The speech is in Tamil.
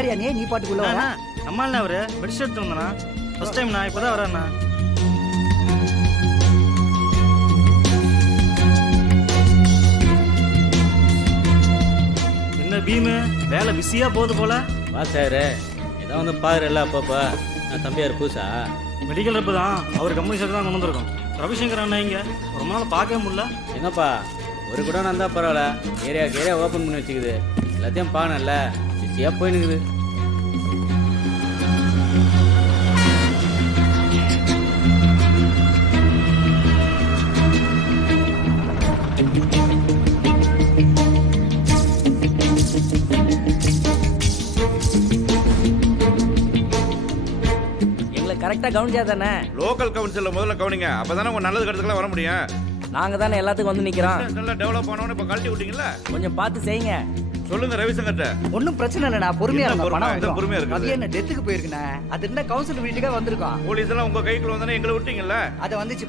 யார் நீ நீ பாட்டுக்குள்ள வர? நம்ம இல்ல அவரு மெடிசன் எடுத்து வந்தனா ஃபர்ஸ்ட் டைம் நான் இப்பதான் வரேண்ணா. என்ன பீமு வேலை பிஸியா போகுது போல. வா சார், ஏதோ வந்து பாருல்ல அப்பப்போ. நான் தம்பியார் பூசா மெடிக்கல் ரப்பு தான், அவர் கம்பெனி சைடு தான் கொண்டு வந்திருக்கோம். ரவிசங்கர் அண்ணா இங்க ரொம்ப நாள் பார்க்கவே முடியல. என்னப்பா ஒரு கூட இருந்தால் பரவாயில்ல, ஏரியாவுக்கு ஏரியா ஓப்பன் பண்ணி வச்சுக்குது. எல்லாத்தையும் பானல்ல பிஸியாக போயினுக்குது. எங்களை கரெக்டாக கவனிச்சா தானே? லோக்கல் கவுன்சிலில் முதல்ல கவனிங்க, அப்பதானே உங்க நல்லது கருத்துக்கெல்லாம் வர முடியும். நாங்கள் தானே எல்லாத்துக்கும் வந்து நிற்கிறோம். நல்லா டெவலப் ஆனவனே இப்போ கழட்டி விட்டீங்கல்ல. கொஞ்சம் பார்த்து செய்யுங்க. சொல்லுங்க ரவிசங்கர்ட்ட. ஒன்றும் பிரச்சனை இல்லைண்ணா, பொறுமையா என்ன இருந்தா பொறுமை? பணம் என்ன வந்துரும். பொறுமையா இருக்குது? அது என்ன டெத்துக்கு போயிருக்குண்ணா, அது என்ன கவுன்சில் வீட்டுக்காக வந்திருக்கோம். போலீஸ் எல்லாம் உங்க கைக்குள்ள வந்தானே எங்களை விட்டீங்கல்ல. அதை வந்துச்சு